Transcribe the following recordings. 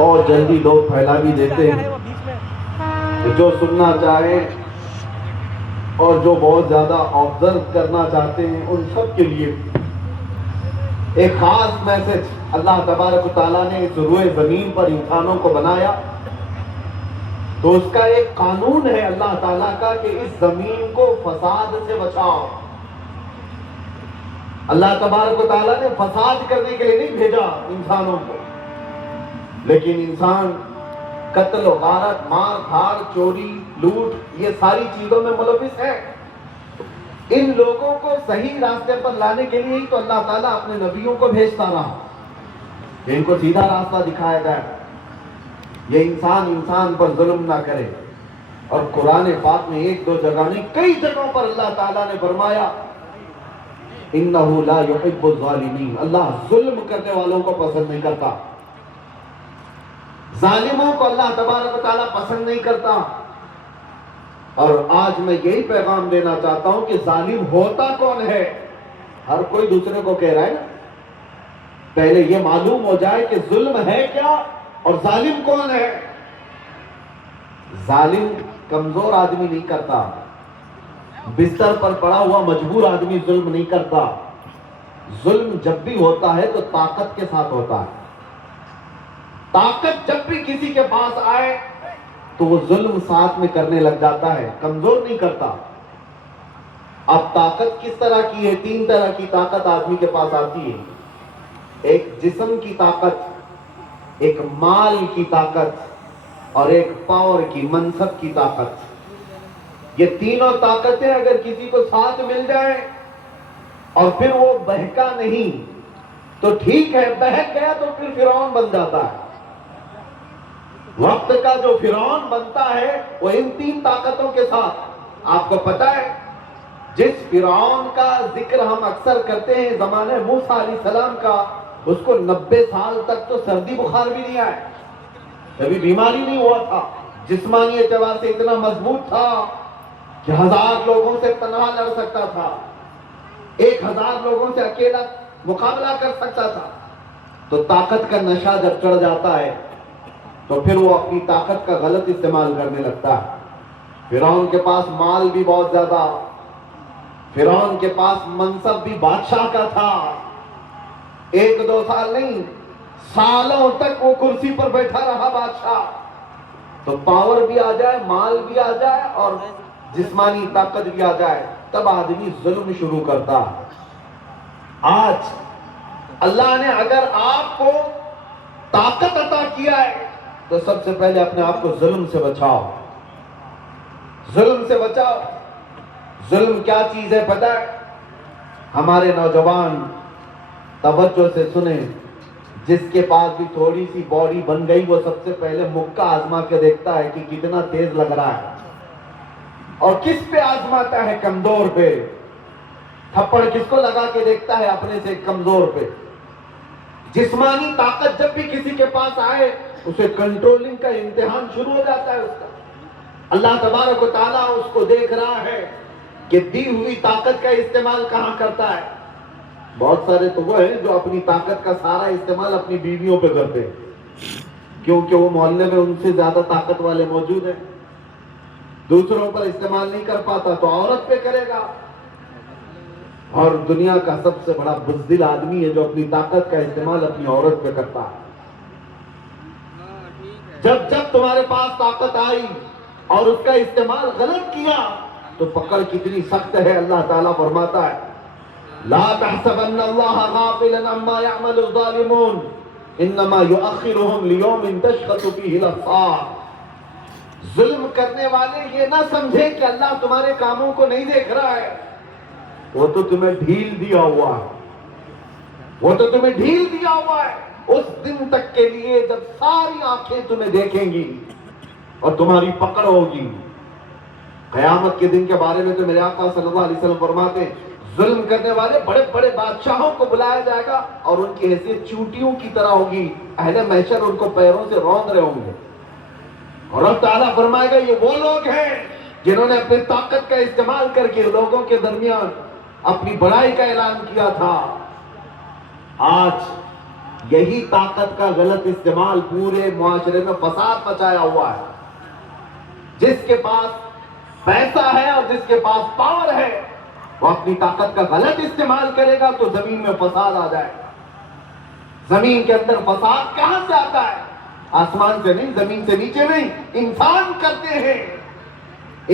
اور جلدی لوگ پھیلا بھی دیتے ہیں کہ جو سننا چاہے اور جو بہت زیادہ آبزرو کرنا چاہتے ہیں ان سب کے لیے ایک خاص میسج اللہ تبارک و تعالیٰ نے اس روئے زمین پر انسانوں کو بنایا تو اس کا ایک قانون ہے اللہ تعالیٰ کا کہ اس زمین کو فساد سے بچاؤ. اللہ تبارک و تعالیٰ نے فساد کرنے کے لیے نہیں بھیجا انسانوں کو، لیکن انسان قتل و غارت، مار دھاڑ، چوری، لوٹ، یہ ساری چیزوں میں ملوث ہے. ان لوگوں کو صحیح راستے پر لانے کے لیے ہی تو اللہ تعالیٰ اپنے نبیوں کو بھیجتا رہا کہ ان کو سیدھا راستہ دکھایا جائے، یہ انسان پر ظلم نہ کرے. اور قرآن پاک میں ایک دو جگہ نہیں کئی جگہوں پر اللہ تعالیٰ نے فرمایا اِنَّهُ لَا يُحِبُّ الظَّالِمِينَ، اللہ ظلم کرنے والوں کو پسند نہیں کرتا، ظالموں کو اللہ تبارک و تعالیٰ پسند نہیں کرتا. اور آج میں یہی پیغام دینا چاہتا ہوں کہ ظالم ہوتا کون ہے. ہر کوئی دوسرے کو کہہ رہا ہے نا، پہلے یہ معلوم ہو جائے کہ ظلم ہے کیا اور ظالم کون ہے. ظالم کمزور آدمی نہیں کرتا، بستر پر پڑا ہوا مجبور آدمی ظلم نہیں کرتا. ظلم جب بھی ہوتا ہے تو طاقت کے ساتھ ہوتا ہے. طاقت جب بھی کسی کے پاس آئے تو وہ ظلم ساتھ میں کرنے لگ جاتا ہے، کمزور نہیں کرتا. اب طاقت کس طرح کی ہے؟ 3 طرح کی طاقت آدمی کے پاس آتی ہے. ایک جسم کی طاقت، ایک مال کی طاقت اور ایک پاور کی، منصب کی طاقت. یہ تینوں طاقتیں اگر کسی کو ساتھ مل جائیں اور پھر وہ بہکا نہیں تو ٹھیک ہے، بہک گیا تو پھر فرعون بن جاتا ہے. وقت کا جو فرعون بنتا ہے وہ ان 3 طاقتوں کے ساتھ. آپ کو پتا ہے جس فرعون کا ذکر ہم اکثر کرتے ہیں زمانے موسیٰ علیہ السلام کا، اس کو 90 سال تک تو سردی بخار بھی نہیں آئے، کبھی بیماری نہیں ہوا تھا، جسمانی اعتبار سے اتنا مضبوط تھا کہ 1000 لوگوں سے تنہا لڑ سکتا تھا، 1000 لوگوں سے اکیلا مقابلہ کر سکتا تھا. تو طاقت کا نشہ جب چڑھ جاتا ہے تو پھر وہ اپنی طاقت کا غلط استعمال کرنے لگتا ہے. فرعون کے پاس مال بھی بہت زیادہ، فرعون کے پاس منصب بھی بادشاہ کا تھا. 1-2 سال نہیں، سالوں تک وہ کرسی پر بیٹھا رہا بادشاہ. تو پاور بھی آ جائے، مال بھی آ جائے اور جسمانی طاقت بھی آ جائے، تب آدمی ظلم شروع کرتا. آج اللہ نے اگر آپ کو طاقت عطا کیا ہے تو سب سے پہلے اپنے آپ کو ظلم سے بچاؤ، ظلم سے بچاؤ. ظلم کیا چیز ہے پتہ ہے؟ ہمارے نوجوان توجہ سے سنیں، جس کے پاس بھی تھوڑی سی باڈی بن گئی وہ سب سے پہلے مکہ آزما کے دیکھتا ہے کہ کتنا تیز لگ رہا ہے، اور کس پہ آزماتا ہے؟ کمزور پہ. تھپڑ کس کو لگا کے دیکھتا ہے؟ اپنے سے کمزور پہ. جسمانی طاقت جب بھی کسی کے پاس آئے اسے کنٹرولنگ کا امتحان شروع ہو جاتا ہے اس کا. اللہ تبارک و تعالیٰ اس کو دیکھ رہا ہے کہ دی ہوئی طاقت کا استعمال کہاں کرتا ہے. بہت سارے تو وہ ہیں جو اپنی طاقت کا سارا استعمال اپنی بیویوں پہ کرتے ہیں، کیونکہ وہ محلے میں ان سے زیادہ طاقت والے موجود ہیں. دوسروں پر استعمال نہیں کر پاتا تو عورت پہ کرے گا. اور دنیا کا سب سے بڑا بزدل آدمی ہے جو اپنی طاقت کا استعمال اپنی عورت پہ کرتا ہے. جب جب تمہارے پاس طاقت آئی اور اس کا استعمال غلط کیا تو پکڑ کتنی سخت ہے. اللہ تعالیٰ فرماتا ہے لا تحسبن اللہ غافلا عما يعمل الظالمون انما يؤخرهم ليوم تشخص فيه الابصار. ظلم کرنے والے یہ نہ سمجھے کہ اللہ تمہارے کاموں کو نہیں دیکھ رہا ہے، وہ تو تمہیں ڈھیل دیا ہوا ہے، وہ تو تمہیں ڈھیل دیا ہوا ہے اس دن تک کے لیے جب ساری آنکھیں تمہیں دیکھیں گی اور تمہاری پکڑ ہوگی. قیامت کے دن کے بارے میں تو میرے آقا صلی اللہ علیہ وسلم فرماتے ہیں ظلم کرنے والے بڑے بڑے بادشاہوں کو بلایا جائے گا اور ان کی حیثیت چونٹیوں کی طرح ہوگی. اہل محشر ان کو پیروں سے روند رہے ہوں گے اور اللہ تعالیٰ فرمائے گا یہ وہ لوگ ہیں جنہوں نے اپنی طاقت کا استعمال کر کے لوگوں کے درمیان اپنی بڑائی کا اعلان کیا تھا. آج یہی طاقت کا غلط استعمال پورے معاشرے میں فساد مچایا ہوا ہے. جس کے پاس پیسہ ہے اور جس کے پاس پاور ہے وہ اپنی طاقت کا غلط استعمال کرے گا تو زمین میں فساد آ جائے گا. زمین کے اندر فساد کہاں سے آتا ہے؟ آسمان سے نہیں، زمین سے نیچے نہیں، انسان کرتے ہیں.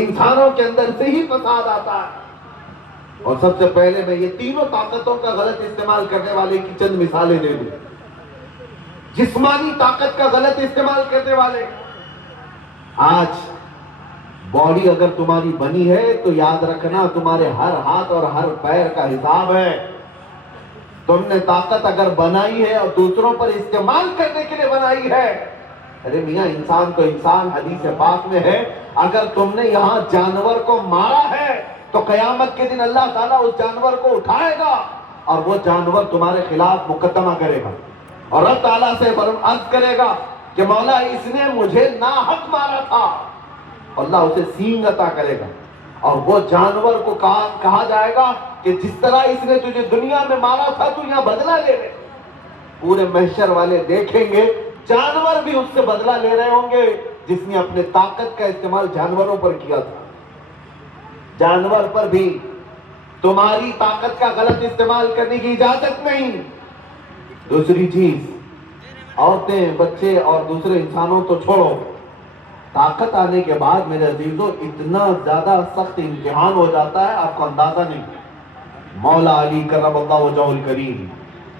انسانوں کے اندر سے ہی فساد آتا ہے. اور سب سے پہلے میں یہ تینوں طاقتوں کا غلط استعمال کرنے والے کی چند مثالیں دے دوں. جسمانی طاقت کا غلط استعمال کرنے والے. آج باڈی اگر تمہاری بنی ہے تو یاد رکھنا تمہارے ہر ہاتھ اور ہر پیر کا حساب ہے. تم نے طاقت اگر بنائی ہے اور دوسروں پر استعمال کرنے کے لیے بنائی ہے. ارے میاں انسان تو انسان، حدیث پاک میں ہے اگر تم نے یہاں جانور کو مارا ہے تو قیامت کے دن اللہ تعالیٰ اس جانور کو اٹھائے گا اور وہ جانور تمہارے خلاف مقدمہ کرے گا اور رب تعالیٰ سے عرض کرے گا کہ مولا اس نے مجھے ناحق مارا تھا. اللہ اسے سینگ عطا کرے گا اور وہ جانور کو کہا جائے گا کہ جس طرح اس نے تجھے دنیا میں مارا تھا تو یہاں بدلہ لے لے. پورے محشر والے دیکھیں گے جانور بھی اس سے بدلہ لے رہے ہوں گے جس نے اپنے طاقت کا استعمال جانوروں پر کیا تھا. جانور پر بھی تمہاری طاقت کا غلط استعمال کرنے کی اجازت نہیں. دوسری چیز، عورتیں، بچے اور دوسرے انسانوں تو چھوڑو، طاقت آنے کے بعد میرے عزیزوں اتنا زیادہ سخت امتحان ہو جاتا ہے آپ کو اندازہ نہیں. مولا علی کرم اللہ وجہہ الکریم،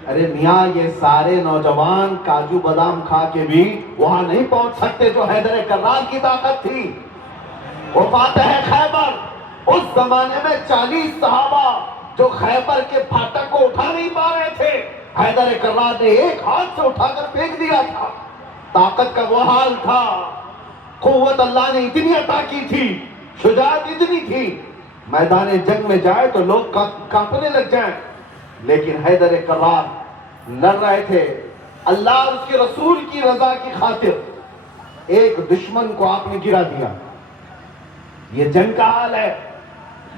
ارے میاں یہ سارے نوجوان کاجو بادام کھا کے بھی وہاں نہیں پہنچ سکتے جو حیدر کرار کی طاقت تھی. وہ فاتح خیبر، اس زمانے میں 40 صحابہ جو خیبر کے پھاٹک کو اٹھا نہیں پا رہے تھے، حیدر کرار نے ایک ہاتھ سے اٹھا کر پھینک دیا تھا. طاقت کا وہ حال تھا، قوت اللہ نے اتنی عطا کی تھی، شجاعت اتنی تھی، میدان جنگ میں جائے تو لوگ کانپنے لگ جائیں. لیکن حیدر کرار لڑ رہے تھے اللہ اور اس کے رسول کی رضا کی خاطر. ایک دشمن کو آپ نے گرا دیا. یہ جنگ کا حال ہے.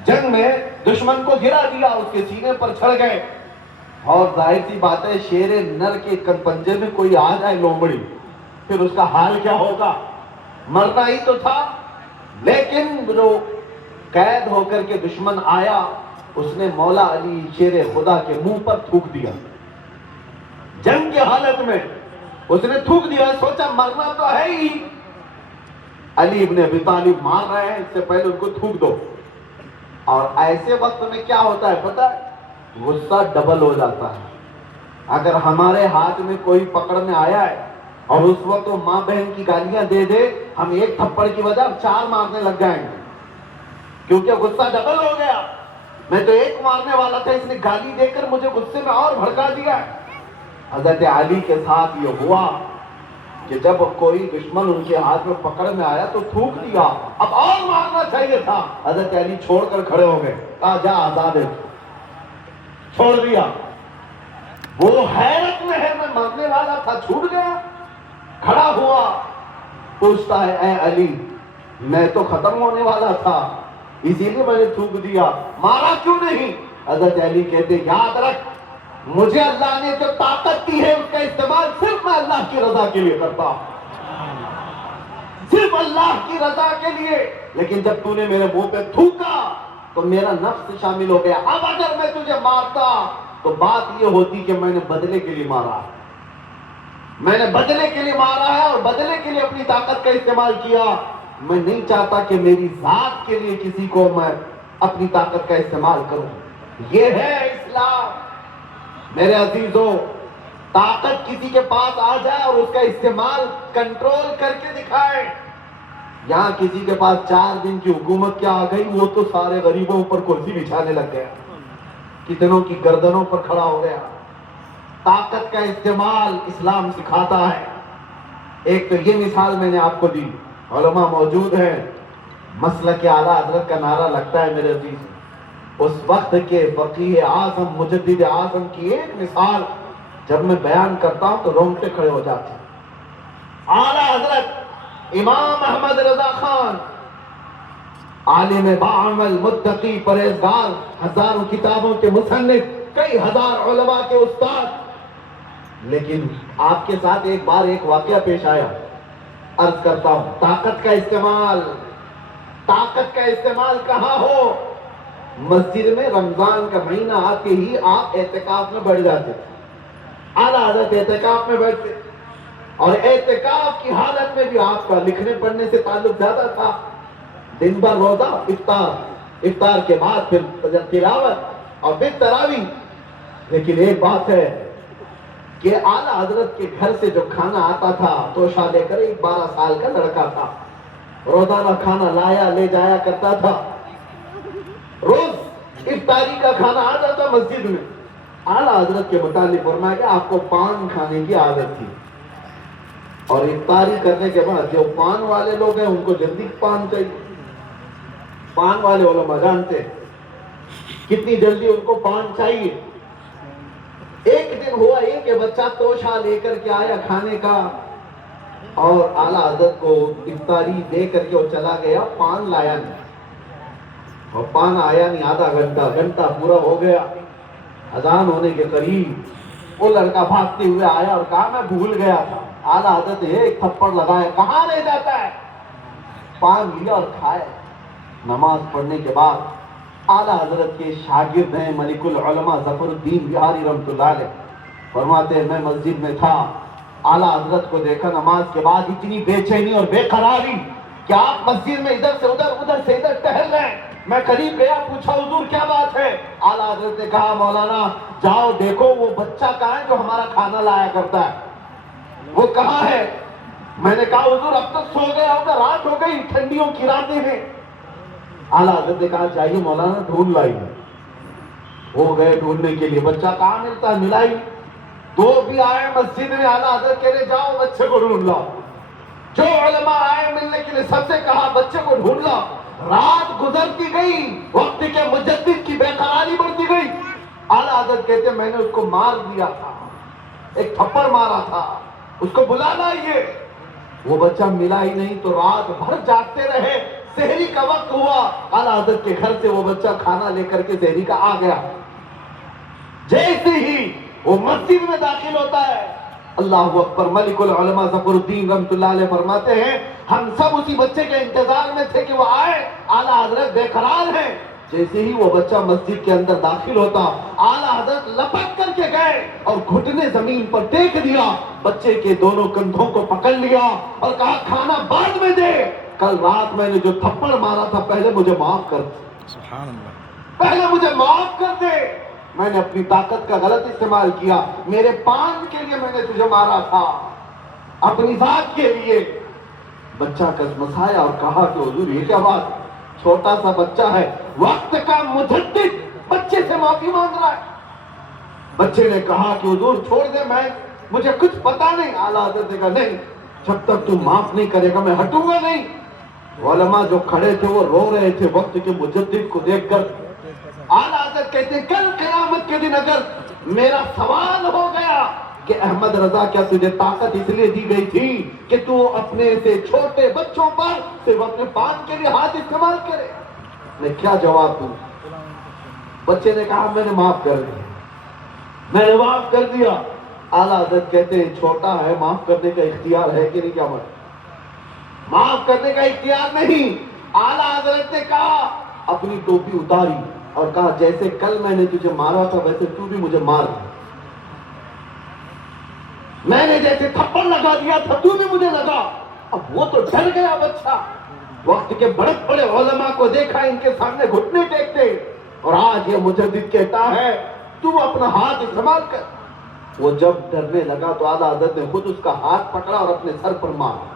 جنگ میں دشمن کو گرا دیا، اس کے سینے پر چڑھ گئے. اور ظاہر سی بات ہے شیر نر کے پنجے میں کوئی آ جائے لومڑی، پھر اس کا حال کیا ہوگا؟ مرنا ہی تو تھا. لیکن جو قید ہو کر کے دشمن آیا اس نے مولا علی شیر خدا کے منہ پر تھوک دیا. جنگ کی حالت میں اس نے تھوک دیا، سوچا مرنا تو ہے ہی، علی ابن ابی طالب مار رہے ہیں، اس سے پہلے ان کو تھوک دو. اور ایسے وقت میں کیا ہوتا ہے پتہ ہے؟ غصہ ڈبل ہو جاتا ہے. اگر ہمارے ہاتھ میں کوئی پکڑ میں آیا ہے اور اس وقت وہ ماں بہن کی گالیاں دے دے، ہم ایک تھپڑ کی وجہ 4 مارنے لگ جائیں گے کیونکہ غصہ ڈبل ہو گیا. میں تو ایک مارنے والا تھا، اس نے گالی دے کر مجھے غصے میں اور بھڑکا دیا. حضرت علی کے ساتھ یہ ہوا کہ جب کوئی دشمن ان کے ہاتھ میں پکڑ میں آیا تو تھوک دیا، اب اور مارنا چاہیے تھا. حضرت علی چھوڑ کر کھڑے ہو گئے، کہا جا آزاد ہے، چھوڑ دیا. وہ حیرت میں ہے، میں مارنے والا تھا چھوٹ گیا. کھڑا ہوا، پوچھتا ہے اے علی میں تو ختم ہونے والا تھا اسی لیے میں نے تھوک دیا، مارا کیوں نہیں؟ حضرت علی کہتے یاد رکھ مجھے اللہ نے جو طاقت دی ہے اس کا استعمال صرف میں اللہ کی رضا کے لیے کرتا ہوں، صرف اللہ کی رضا کے لیے. لیکن جب تو نے میرے منہ پہ تھوکا تو میرا نفس شامل ہو گیا. اب اگر میں تجھے مارتا تو بات یہ ہوتی کہ میں نے بدلے کے لیے مارا، میں نے بدلے کے لیے مارا ہے اور بدلے کے لیے اپنی طاقت کا استعمال کیا. میں نہیں چاہتا کہ میری ذات کے لیے کسی کو میں اپنی طاقت کا استعمال کروں. یہ ہے اسلام. میرے عزیزوں، طاقت کسی کے پاس آ جائے اور اس کا استعمال کنٹرول کر کے دکھائے. یہاں کسی کے پاس 4 دن کی حکومت کیا آ گئی، وہ تو سارے غریبوں پر کرسی بچھانے لگ گیا، کتنوں کی گردنوں پر کھڑا ہو گیا. طاقت کا استعمال اسلام سکھاتا ہے. ایک تو یہ مثال میں نے آپ کو دی، علماء موجود ہیں، مسلک اعلیٰ حضرت کا نعرہ لگتا ہے میرے عزیز. اس وقت کے فقیہ اعظم مجدد اعظم کی ایک مثال جب میں بیان کرتا ہوں تو رونگٹے کھڑے ہو جاتے ہیں. اعلیٰ حضرت امام احمد رضا خان، عالم باعمل، متقی، پرہیزگار، ہزاروں کتابوں کے مصنف، کئی ہزار علماء کے استاد، لیکن آپ کے ساتھ ایک بار ایک واقعہ پیش آیا. عرض کرتا ہوں طاقت کا استعمال کہاں ہو. مسجد میں رمضان کا مہینہ آتے ہی آپ اعتکاف میں بیٹھ جاتے تھے. اعلیٰ حضرت اعتکاف میں بیٹھتے اور اعتکاف کی حالت میں بھی آپ کا لکھنے پڑھنے سے تعلق زیادہ تھا. دن بھر روزہ، افطار کے بعد پھر تلاوت اور پھر تراویح. لیکن ایک بات ہے کہ اعلیٰ حضرت کے گھر سے جو کھانا آتا تھا توشہ لے کر، ایک 12 سال کا لڑکا تھا، روزانہ کھانا لایا لے جایا کرتا تھا. روز افطاری کا کھانا آ جاتا مسجد میں. اعلیٰ حضرت کے متعلق فرمایا کہ آپ کو پان کھانے کی عادت تھی، اور افطاری کرنے کے بعد جو پان والے لوگ ہیں ان کو جلدی پان چاہیے. پان والے علماء جانتے ہیں کتنی جلدی ان کو پان چاہیے. ایک دن ہوا یہ کہ بچہ توشہ لے کر کے آیا کھانے کا، اور اعلیٰ حضرت کو افطاری دے کر کے وہ چلا گیا، پان لایا نہیں. اور پان آیا نہیں، آدھا گھنٹہ پورا ہو گیا. اذان ہونے کے قریب وہ لڑکا بھاگتے ہوئے آیا اور کہا میں بھول گیا تھا. اعلیٰ حضرت نے ایک تھپڑ لگایا، کہاں رہ جاتا ہے. پان لیا اور کھائے. نماز پڑھنے کے بعد اعلیٰ حضرت کے شاگرد ہیں ملک العلماء ظفر الدین بہاری رحمۃ اللہ علیہ، فرماتے ہیں میں مسجد میں تھا، اعلیٰ حضرت کو دیکھا نماز کے بعد اتنی بے چینی اور بے قراری کہ آپ مسجد میں ادھر سے ادھر ٹہل رہے ہیں. میں قریب گیا، پوچھا حضور کیا بات ہے. اعلیٰ حضرت نے کہا مولانا جاؤ دیکھو وہ بچہ کہاں ہے جو ہمارا کھانا لایا کرتا ہے، وہ کہاں ہے. میں نے کہا حضور اب تک سو گیا ہوگا، رات ہو گئی، ٹھنڈیوں کی راتیں ہیں. اعلیٰ حضرت نے کہا چاہیے مولانا ڈھونڈ لائی. ہو گئے ڈھونڈنے کے لیے، بچہ کہاں ملتا ہے، ملائی. دو بھی آئے مسجد میں، اعلیٰ حضرت کہہ رہے جاؤ بچے کو ڈھونڈ لاؤ. جو علماء آئے ملنے کے لیے سب سے کہا بچے کو ڈھونڈ لاؤ. رات گزرتی گئی، وقت کے مجدد کی بے قراری بڑھتی گئی. اعلیٰ حضرت کہتے میں نے اس کو مار دیا تھا، ایک تھپڑ مارا تھا، اس کو بلا لائیے. وہ بچہ ملا ہی نہیں تو رات بھر جاگتے رہے. سحری کا وقت ہوا، اعلیٰ حضرت کے گھر سے وہ بچہ کھانا لے کر کے سحری کا آ گیا. جیسے ہی وہ مسجد میں داخل ہوتا ہے، اللہ اکبر، ملک العلماء ظفر الدین رحمۃ اللہ علیہ فرماتے ہیں ہم سب اسی بچے کے انتظار میں تھے کہ وہ آئے. اعلیٰ حضرت بے قرار ہیں. جیسے ہی وہ بچہ مسجد کے اندر داخل ہوتا، اعلیٰ حضرت لپک کر کے گئے اور گھٹنے زمین پر ٹیک دیا، بچے کے دونوں کندھوں کو پکڑ لیا اور کہا کھانا بعد میں دے، کل رات میں نے جو تھپڑ مارا تھا پہلے مجھے معاف کر دے. سبحان اللہ. پہلے مجھے معاف کر دے، میں نے اپنی طاقت کا غلط استعمال کیا، میرے پان کے لیے میں نے تجھے مارا تھا، اپنی ذات کے لیے. بچہ کسمسایا اور کہا کہ حضور یہ کیا بات، چھوٹا سا بچہ ہے، وقت کا مجدد بچے سے معافی مانگ رہا ہے. بچے نے کہا کہ حضور چھوڑ دے، مجھے کچھ پتا نہیں. اعلیٰ حضرت نے کہا نہیں، جب تک تو معاف نہیں کرے گا میں ہٹوں گا نہیں. علماء جو کھڑے تھے وہ رو رہے تھے وقت کے مجدد کو دیکھ کر. اعلیٰ حضرت کہتے ہیں کل قیامت کے دن اگر میرا سوال ہو گیا کہ احمد رضا کیا تجھے طاقت اس لیے دی گئی تھی کہ تو اپنے سے چھوٹے بچوں پر صرف اپنے پان کے لیے ہاتھ استعمال کرے، میں کیا جواب دوں. بچے نے کہا میں نے معاف کر دیا، میں نے معاف کر دیا. اعلیٰ حضرت کہتے ہیں چھوٹا ہے، معاف کرنے کا اختیار ہے کہ نہیں. کیا معاف کرنے کا اختیار نہیں. اعلیٰ حضرت نے کہا اپنی ٹوپی اتاری اور کہا جیسے کل میں نے تجھے مارا تھا ویسے تو بھی مجھے مار دیا، میں نے جیسے تھپڑ لگا دیا تھا تو بھی مجھے لگا. اب وہ تو ڈر گیا بچہ. وقت کے بڑے بڑے علماء کو دیکھا ان کے سامنے گھٹنے ٹیکتے، اور آج یہ مجدد کہتا ہے تو اپنا ہاتھ استعمال کر. وہ جب ڈرنے لگا تو اعلیٰ حضرت نے خود اس کا ہاتھ پکڑا اور اپنے سر پر مارا،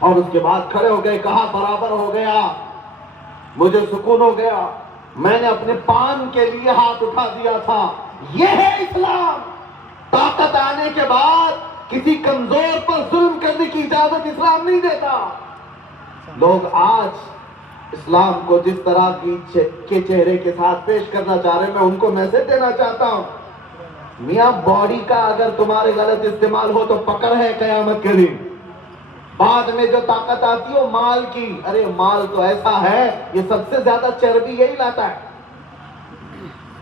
اور اس کے بعد کھڑے ہو گئے، کہا برابر ہو گیا، مجھے سکون ہو گیا، میں نے اپنے پان کے لیے ہاتھ اٹھا دیا تھا. یہ ہے اسلام. طاقت آنے کے بعد کسی کمزور پر ظلم کرنے کی اجازت اسلام نہیں دیتا. لوگ آج اسلام کو جس طرح کے چہرے کے ساتھ پیش کرنا چاہ رہے ہیں، میں ان کو میسج دینا چاہتا ہوں میاں باڈی کا اگر تمہارے غلط استعمال ہو تو پکڑ ہے قیامت کے دن. بعد میں جو طاقت آتی ہے مال کی، ارے مال تو ایسا ہے یہ سب سے زیادہ چربی یہی لاتا ہے.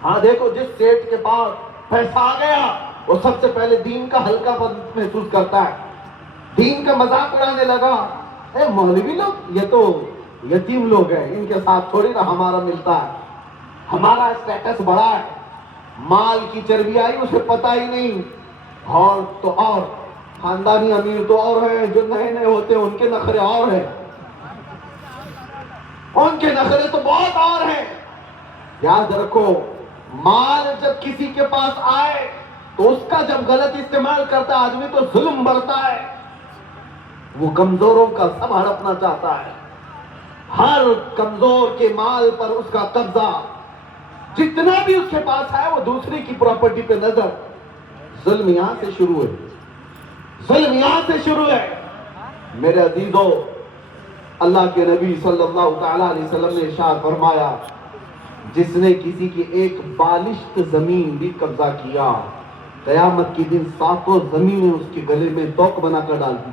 ہاں دیکھو جس سیٹ کے پاس پیسہ آ گیا وہ سب سے پہلے دین کا ہلکا پن محسوس کرتا ہے، دین کا مذاق اڑانے لگا، اے مولوی لوگ یہ تو یتیم لوگ ہیں، ان کے ساتھ تھوڑی نہ ہمارا ملتا ہے، ہمارا اسٹیٹس بڑا ہے، مال کی چربی آئی اسے پتہ ہی نہیں، اور تو اور خاندانی امیر تو اور ہیں، جو نئے نئے ہوتے ہیں ان کے نخرے اور ہیں، ان کے نخرے تو بہت اور ہیں۔ یاد رکھو، مال جب کسی کے پاس آئے تو اس کا جب غلط استعمال کرتا آدمی تو ظلم بڑھتا ہے، وہ کمزوروں کا سب ہڑپنا چاہتا ہے، ہر کمزور کے مال پر اس کا قبضہ، جتنا بھی اس کے پاس ہے وہ دوسرے کی پراپرٹی پہ نظر۔ ظلم یہاں سے شروع ہے، ظلم یہاں سے شروع ہے۔ میرے عزیزو، اللہ کے نبی صلی اللہ تعالیٰ علیہ وسلم نے ارشاد فرمایا، جس نے کسی کی ایک بالشت زمین بھی قبضہ کیا، قیامت کے دن 7 زمینیں اس کے گلے میں توق بنا کر ڈال دی۔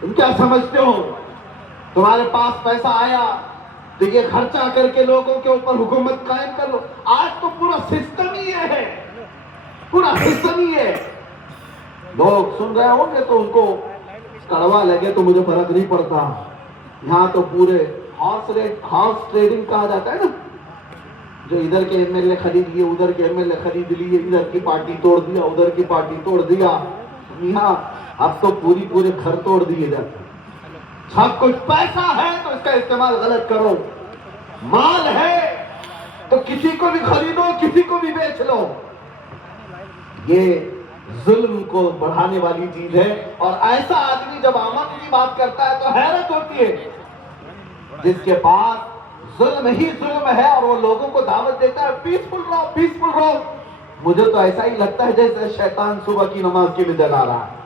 تم کیا سمجھتے ہو؟ تمہارے پاس پیسہ آیا تو یہ خرچہ کر کے لوگوں کے اوپر حکومت قائم کر لو۔ آج تو پورا سسٹم ہی یہ ہے، پورا سسٹم ہی ہے۔ لوگ سن رہے ہوں گے تو ان کو کڑوا لگے تو مجھے فرق نہیں پڑتا، یہاں تو پورے ہارس ٹریڈنگ کہا جاتا ہے نا، جو ادھر کے ایم ایل اے خرید لیے، ادھر کے ایم ایل اے خرید لیے، ادھر کی پارٹی توڑ دیا، ادھر کی پارٹی توڑ دیا، یہاں اب تو پورے گھر توڑ دیے جاتے ہیں۔ سب کچھ پیسہ ہے تو اس کا استعمال غلط کرو، مال ہے تو کسی کو بھی خریدو، کسی کو بھی بیچ لو، یہ ظلم کو بڑھانے والی چیز ہے۔ اور ایسا آدمی جب آمد کی بات کرتا ہے تو حیرت ہوتی ہے، جس کے پاس ظلم ہی ظلم ہے اور وہ لوگوں کو دعوت دیتا ہے پیسفل رہو، پیسفل رہو، مجھے تو ایسا ہی لگتا ہے جیسے شیطان صبح کی نماز کے لیے جلا رہا ہے۔